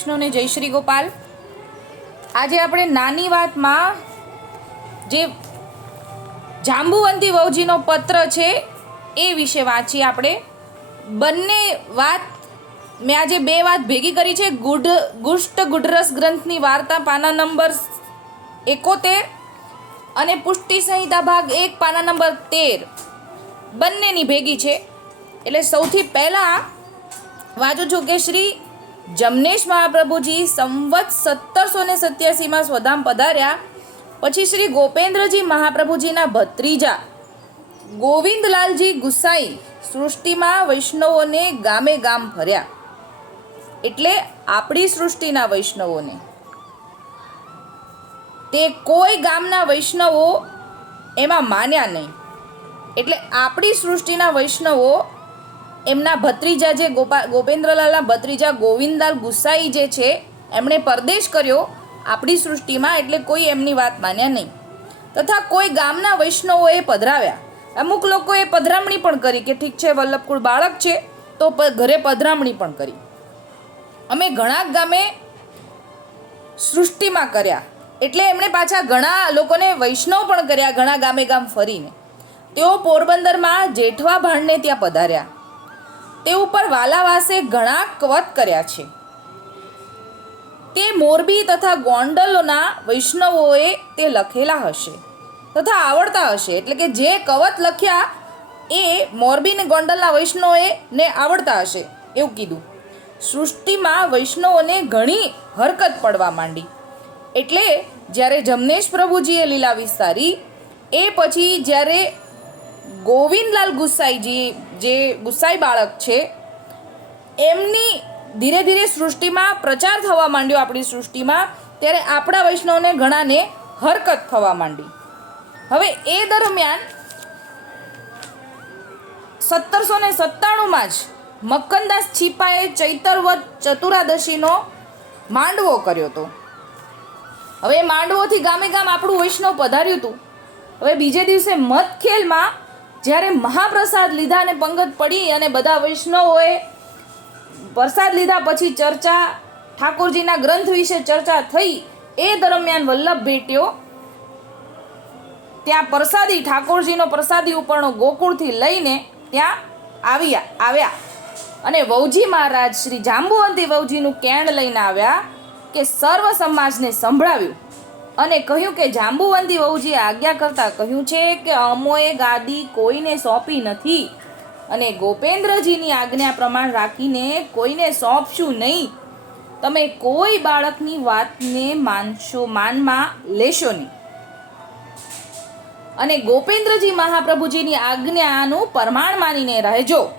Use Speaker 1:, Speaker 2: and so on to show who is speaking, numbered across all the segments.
Speaker 1: કૃષ્ણને જય શ્રી ગોપાલ. આજે આપણે નાની વાતમાં જે જાંબુવંતી વહુજીનો પત્ર છે એ વિશે વાંચીએ આપણે. બંને વાત મેં આજે બે વાત ભેગી કરી છે. ગુઢ, ગુષ્ટ ગુઢરસ ગ્રંથની વાર્તા પાના નંબર એકોતેર અને પુષ્ટિ સંહિતા ભાગ એક પાના નંબર તેર. બંનેની ભેગી છે. એટલે સૌથી પહેલાં વાંચું છું કે શ્રી જમનેશ મહાપ્રભુજી સંવત સત્તરસો ને સત્યાસીમાં સ્વધામ પધાર્યા. પછી શ્રી ગોપેન્દ્રજી મહાપ્રભુજીના ભત્રીજા ગોવિંદલાલજી ગુસાઈ સૃષ્ટિમાં વૈષ્ણવોને ગામે ગામ ફર્યા એટલે આપણી સૃષ્ટિના વૈષ્ણવોને. તે કોઈ ગામના વૈષ્ણવો એમાં માન્યા નહીં. એટલે આપણી સૃષ્ટિના વૈષ્ણવો એમના ભત્રીજા જે ગોપા, ગોપેન્દ્રલાલના ભત્રીજા ગોવિંદલાલ ગુસાઈ જે છે, એમણે પરદેશ કર્યો. આપણી સૃષ્ટિમાં એટલે કોઈ એમની વાત માન્યા નહીં. તથા કોઈ ગામના વૈષ્ણવોએ પધરાવ્યા. અમુક લોકોએ પધરામણી પણ કરી કે ઠીક છે, વલ્લભકુળ બાળક છે, તો ઘરે પધરામણી પણ કરી. અમે ઘણા ગામે સૃષ્ટિમાં કર્યા. એટલે એમણે પાછા ઘણા લોકોને વૈષ્ણવ પણ કર્યા, ઘણા ગામે ગામ ફરીને. તેઓ પોરબંદરમાં જેઠવા ભાણને ત્યાં પધાર્યા. તે ઉપર વાલાવાસે ઘણા કવત કર્યા છે. તે મોરબી તથા ગોંડલોના વૈષ્ણવોએ તે લખેલા હશે તથા આવડતા હશે. એટલે કે જે કવત લખ્યા એ મોરબી ને ગોંડલના વૈષ્ણવોએ ને આવડતા હશે એવું કીધું. સૃષ્ટિમાં વૈષ્ણવોને ઘણી હરકત પડવા માંડી. એટલે જ્યારે જમનેશ પ્રભુજીએ લીલા વિસ્તારી, એ પછી જ્યારે ગોવિંદલાલ ગુસાઈજી જે ગુસાઈ બાળક છે, એમની ધીરે ધીરે સૃષ્ટિમાં પ્રચાર થવા માંડ્યો આપણી સૃષ્ટિમાં, ત્યારે આપણા વૈષ્ણવને ઘણાને હરકત થવા માંડી. હવે એ દરમિયાન સત્તરસો ને સત્તાણુંમાં જ મક્કનદાસ છીપાએ ચૈતરવત ચતુરાદશીનો માંડવો કર્યો હતો. હવે એ માંડવોથી ગામે ગામ આપણું વૈષ્ણવ પધાર્યું હતું. હવે બીજે દિવસે મતખેલમાં જ્યારે મહાપ્રસાદ લીધા અને પંગત પડી અને બધા વૈષ્ણવોએ પ્રસાદ લીધા પછી ચર્ચા, ઠાકોરજીના ગ્રંથ વિશે ચર્ચા થઈ, એ દરમિયાન વલ્લભ ભેટ્યો. ત્યાં પ્રસાદી, ઠાકોરજીનો પ્રસાદી ઉપરનો ગોકુળથી લઈને ત્યાં આવ્યા આવ્યા. અને વૌજી મહારાજ શ્રી જાંબુવંતી વૌજીનું કેણ લઈને આવ્યા કે સર્વ સમાજને સંભળાવ્યું. અને કહ્યું કે જાંબુવંતી વહુજીએ આજ્ઞા કરતા કહ્યું છે કે અમોએ ગાદી કોઈને સોંપી નથી. અને ગોપેન્દ્રજીની આજ્ઞા પ્રમાણ રાખીને કોઈને સોંપશું નહીં. તમે કોઈ બાળકની વાતને માનશો, માનમાં લેશો નહીં. અને ગોપેન્દ્રજી મહાપ્રભુજીની આજ્ઞાનું પ્રમાણ માનીને રહેજો.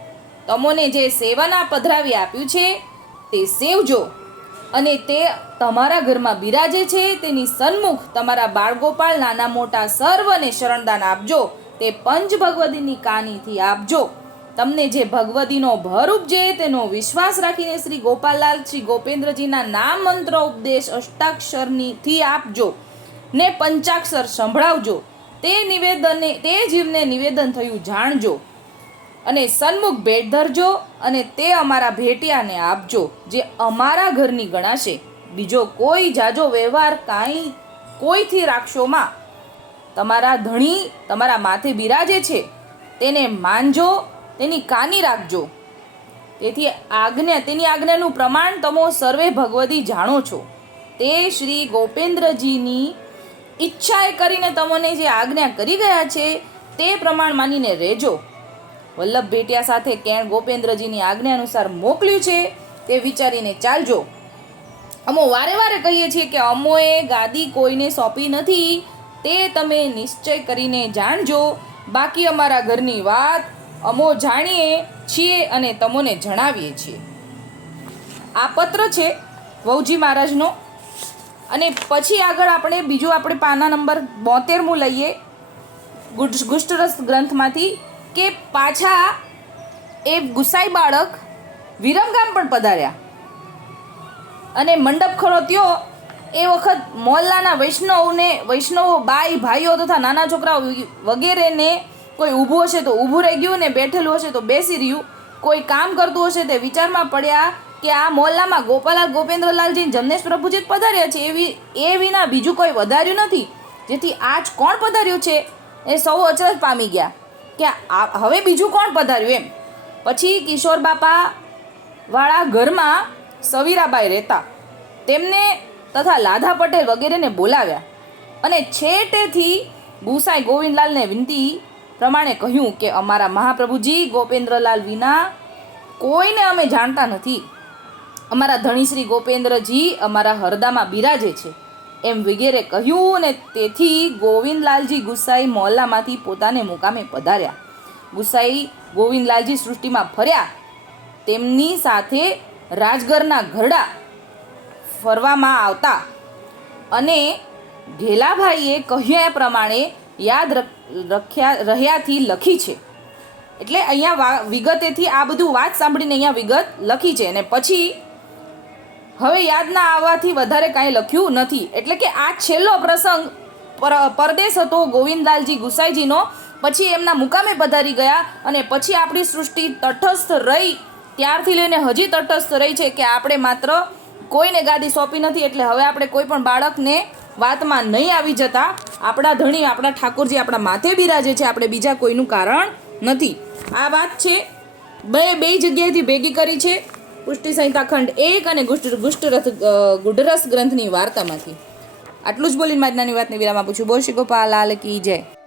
Speaker 1: તમોને જે સેવાના પધરાવી આપ્યું છે, તે સેવજો. અને તે તમારા ઘરમાં બિરાજે છે, તેની સન્મુખ તમારા બાળગોપાલ નાના મોટા સર્વને શરણદાન આપજો. તે પંચ ભગવતીની કાનીથી આપજો. તમને જે ભગવતીનો ભર ઉપજે, તેનો વિશ્વાસ રાખીને શ્રી ગોપાલલાલ, શ્રી ગોપેન્દ્રજીના નામ મંત્ર ઉપદેશ અષ્ટાક્ષરનીથી આપજો ને પંચાક્ષર સંભળાવજો. તે નિવેદને, તે જીવને નિવેદન થયું જાણજો અને સન્મુખ ભેટ ધરજો અને તે અમારા ભેટિયાને આપજો, જે અમારા ઘરની ગણાશે. બીજો કોઈ જાજો વ્યવહાર કાંઈ કોઈથી રાખશોમાં તમારા ધણી તમારા માથે બિરાજે છે, તેને માનજો, તેની કાની રાખજો. તેથી આજ્ઞા, તેની આજ્ઞાનું પ્રમાણ તમો સર્વે ભગવતી જાણો છો. તે શ્રી ગોપેન્દ્રજીની ઈચ્છાએ કરીને તમને જે આજ્ઞા કરી ગયા છે, તે પ્રમાણ માનીને રહેજો. વલ્લભ ભેટિયા સાથે કેણ ગોપેન્દ્રજીની આજ્ઞા અનુસાર મોકલ્યું છે, તે વિચારીને ચાલજો. અમો વારે વારે કહીએ છીએ કે અમોએ ગાદી કોઈને સોંપી નથી, તે તમે નિશ્ચય કરીને જાણજો. બાકી અમારા ઘરની વાત અમો જાણીએ છીએ અને તમોને જણાવીએ છીએ. આ પત્ર છે વહુજી મહારાજનો. અને પછી આગળ આપણે બીજું આપણે પાના નંબર બોતેરમું લઈએ. ગુષ્ટરસ ગ્રંથમાંથી કે પાછા એ ગુસાઈ બાળક વિરમગામ પણ પધાર્યા. અને મંડપ ખરો ત્યો, એ વખત મોહલ્લાના વૈષ્ણવને, વૈષ્ણવો બાઈ, ભાઈઓ તથા નાના છોકરાઓ વગેરેને કોઈ ઊભું હશે તો ઊભું રહી ગયું ને બેઠેલું હશે તો બેસી રહ્યું. કોઈ કામ કરતું હશે તે વિચારમાં પડ્યા કે આ મોહલ્લામાં ગોપાલાલ ગોપેન્દ્રલાલજી જમનેશ પ્રભુજી પધાર્યા છે, એવી, એ વિના બીજું કોઈ વધાર્યું નથી. જેથી આજ કોણ પધાર્યું છે? એ સૌ અચરજ પામી ગયા કે હવે બીજું કોણ પધાર્યું એમ? પછી કિશોર બાપા વાળા ઘરમાં સવીરાબાઈ રહેતા. તેમને તથા લાધા પટેલ વગેરેને બોલાવ્યા. અને છેટેથી ગુસાઈ ગોવિંદલાલને વિનંતી પ્રમાણે કહ્યું કે અમારા મહાપ્રભુજી ગોપેન્દ્રલાલ વિના કોઈને અમે જાણતા નથી. અમારા ધણીશ્રી ગોપેન્દ્રજી અમારા હરદામાં બિરાજે છે. એમ વગેરે કહ્યું અને તેથી ગોવિંદલાલજી ગુસાઈ મોહલ્લામાંથી પોતાને મુકામે પધાર્યા. ગુસાઈ ગોવિંદલાલજી સૃષ્ટિમાં ફર્યા. તેમની સાથે રાજગરના ઘરડા ફરવામાં આવતા. અને ઘેલાભાઈએ કહ્યા પ્રમાણે યાદ રખ- રખ્યા, રહ્યાથી લખી છે. એટલે અહીંયા વિગતેથી આ બધું વાત સાંભળીને અહીંયા વિગત લખી છે. અને પછી હવે યાદ ના આવવાથી વધારે કાંઈ લખ્યું નથી. એટલે કે આ છેલ્લો પ્રસંગ પર- પરદેશ હતો ગોવિંદલાલજી ગુસાઈજીનો. પછી એમના મુકામે પધારી ગયા અને પછી આપણી સૃષ્ટિ તટસ્થ રહી. ત્યારથી લઈને હજી તટસ્થ રહી છે કે આપણે માત્ર કોઈને ગાદી સોંપી નથી એટલે હવે આપણે કોઈ પણ બાળકને વાતમાં નહીં આવી જતા. આપણા ધણી આપણા ઠાકોરજી આપણા માથે બિરાજે છે આપણે બીજા કોઈનું કારણ નથી. આ વાત છે બે બે જગ્યાએથી ભેગી કરી છે પુષ્ટિ સંહિતા ખંડ એક અને ગુષ્ટ ગુષ્ટરથ અ, ગુઢરસ ગ્રંથની વાર્તામાંથી. આટલું જ બોલીને મારી નાની વાતની વિરામ આપું છું. બોલ શ્રી ગોપાલ લાલ કી જય.